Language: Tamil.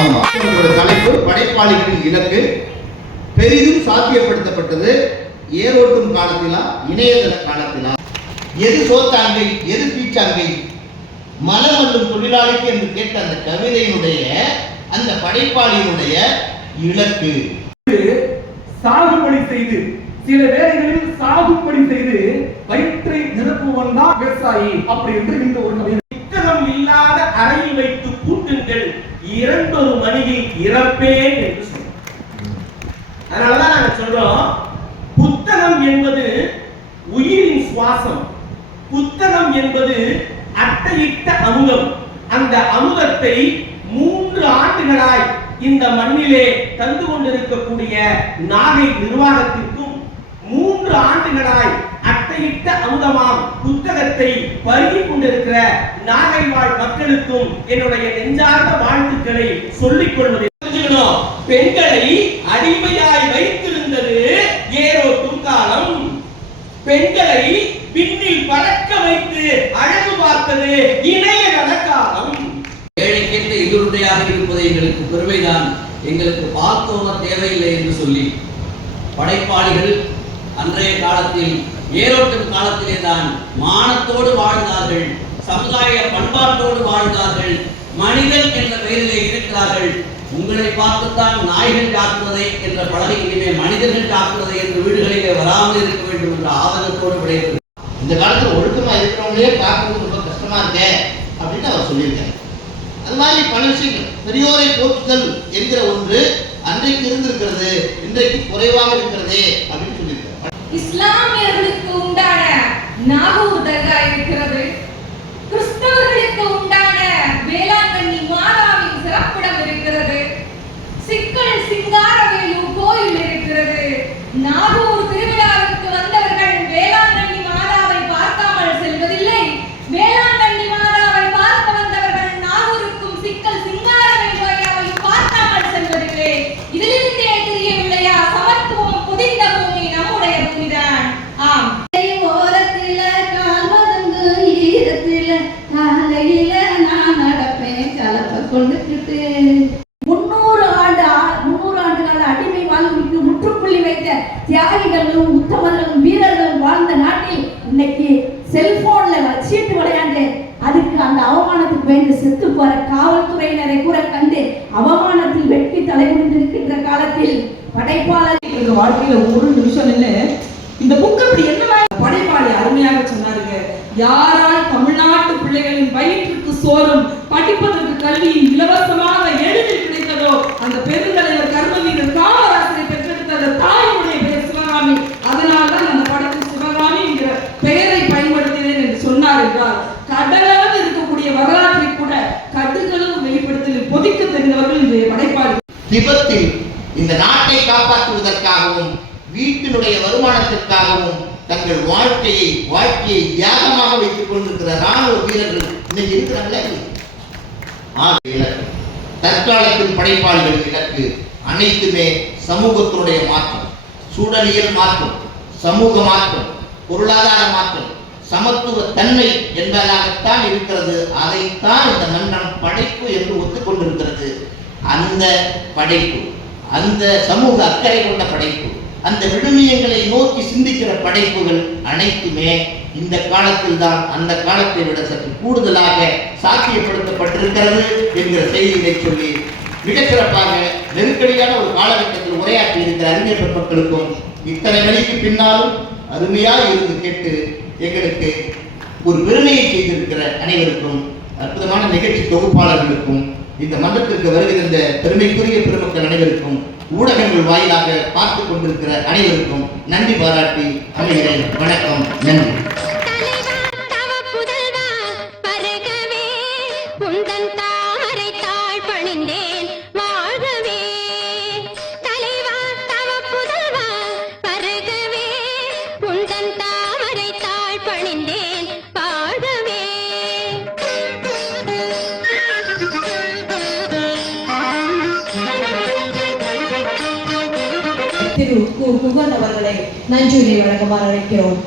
ஆமா உங்களோட தலைப்பு படைப்பாளிகளின் இலக்கு. பெரிதும் சாத்தியப்படுத்தப்பட்டது. ஏரோட்டும் காலத்திலா இணையதள காலத்திலா. எது சோத்தாங்கை எது பீச்சாங்கை? மலம் அள்ளும் தொழிலாளிக்கு என்று கேட்ட அந்த கவிதையினுடைய அந்த படைப்பாளியினுடைய இலக்கு. சாகுபடி செய்து சில வேளைகளில் சாகுபடி செய்து வயிற்றை நிரப்புவன் தான் விவசாயி. அப்படி என்று இந்த ஒரு கவிதை. புத்தகம் இல்லாத அறையில் வைத்து பூட்டுங்கள். இரண்டொரு மணியில் இறப்பேன் என்று சொல்றோம். அதனாலதான் நாங்க சொல்றோம் புத்தகம் என்பது உயிரின் சுவாசம். புத்தகம் என்பது அட்டையிட்ட அமுதம். அந்த அமுதத்தை மூன்று ஆண்டுகளாய் இந்த மண்ணிலே தந்து கொண்டிருக்கக்கூடிய நாகை நிர்வாகத்திற்கும் மூன்று ஆண்டுகளாய் கட்டளையிட்ட அமுதமாம் புத்தகத்தை பருகி கொண்டிருக்கிற நாகை வாழ் மக்களுக்கும் என்னுடைய நெஞ்சார்ந்த வாழ்த்துக்களை சொல்லிக் கொள்வதை பெண்களை அடிமையாய் வைத்திருந்தது ஏரோ காலம் பெண்களை பின்னில் பறக்க வைத்து அழகு பார்த்தது இணையதள காலம். ஏழைக்கேற்ற எதிருடையாக இருப்பது எங்களுக்கு பெருமைதான். எங்களுக்கு பார்த்தோம தேவையில்லை என்று சொல்லி படைப்பாளிகள் அன்றைய காலத்தில் ஏரோட்டும் காலத்திலே தான் மானத்தோடு வாழ்ந்தார்கள் சமுதாய பண்பாட்டோடு வாழ்ந்தார்கள் மனிதன் என்ற பெயரிலே இருக்கிறார்கள். உங்களை பார்த்துத்தான் நாய்கள் காக்குவதை என்ற பழகை இனிமே மனிதர்கள் காக்குவதை என்று வீடுகளிலே வராமல் இருக்க வேண்டும் என்ற ஆதங்கத்தோடு விளையாடு இந்த காலத்தில் ஒழுக்கமா இருக்கிறவங்களே பார்க்கறது ரொம்ப கஷ்டமா இருக்கே அப்படின்னு அவர் சொல்லியிருக்காரு. அது மாதிரி பல விஷயங்கள். பெரியோரை போற்றுதல் என்கிற ஒன்று அன்றைக்கு இருந்திருக்கிறது இன்றைக்கு குறைவாக இருக்கிறதே அப்படின்னு இஸ்லாமியர்களுக்கு உண்டான நாகூர் தர்கா இருக்கிறது. இன்னைக்கு செல்போன்ல வச்சிட்டு விளையாண்டு அதுக்கு அந்த அவமானத்துக்கு வேண்டி செத்து போற காவல்துறையினரை கூட கண்டு அவமானத்தில் வெட்டி தலைமுடிந்திருக்கின்ற காலத்தில் படைப்பாளர் எங்க வாழ்க்கையில ஒரு நிமிஷம் நின்று இந்த புக் அப்படி என்ன படைப்பாளி அருமையாக சொன்னாருங்க. யாரால் தமிழ்நாட்டு பிள்ளைகளின் வயிற்றுக்கு சோறும் படிப்பதற்கு கல்வியும் இலவசமாக எளிதில் கிடைத்ததோ அந்த பெருந்தலைவர் விபத்தில் இந்த நாட்டை காப்பாற்றுவதற்காகவும் வீட்டினுடைய வருமானத்திற்காகவும் தங்கள் வாழ்க்கையை வாழ்க்கையை தியாகமாக வைத்துக் கொண்டிருக்கிற ராணுவ வீரர்கள் இன்னைக்கு இருக்கிறாங்களே ஆக இலக்கு தற்காலத்தில் படைப்பாளிகளின் இலக்கு அனைத்துமே சமூகத்தினுடைய மாற்றம் சூழலியல் மாற்றம் சமூக மாற்றம் பொருளாதார மாற்றம் சமத்துவ தன்மை என்பதாகத்தான் இருக்கிறது. அதைத்தான் இந்த மன்னன் படைப்பு என்று ஒத்துக்கொண்டிருக்கிறது. அந்த படைப்பு அந்த சமூக அக்கறை கொண்ட படைப்பு அந்த விழுமியங்களை நோக்கி சிந்திக்கிற படைப்புகள் அனைத்துமே இந்த காலத்தில் தான் அந்த காலத்தை விட சற்று கூடுதலாக சாத்தியப்படுத்தப்பட்டிருக்கிறது என்கிற செய்தியை சொல்லி மிகச்சிறப்பாக நெருக்கடியான ஒரு காலகட்டத்தில் உரையாற்றி இருக்கிற அறிஞர் பெருமக்களுக்கும் இத்தனை மணிக்கு பின்னாலும் அருமையாக இருந்து கேட்டு எங்களுக்கு ஒரு பெருமையை செய்திருக்கிற அனைவருக்கும் அற்புதமான நிகழ்ச்சி தொகுப்பாளர்களுக்கும் இந்த மன்றத்திற்கு வருகின்ற பெருமைக்குரிய பெருமக்கள் அனைவருக்கும் ஊடகங்கள் வாயிலாக பார்த்து கொண்டிருக்கிற அனைவருக்கும் நன்றி பாராட்டி அமைகிறேன். வணக்கம். நன்றி. திரு கு முகன் அவர்களை நஞ்சூரி வழங்குமாறு அழைக்கிறோம்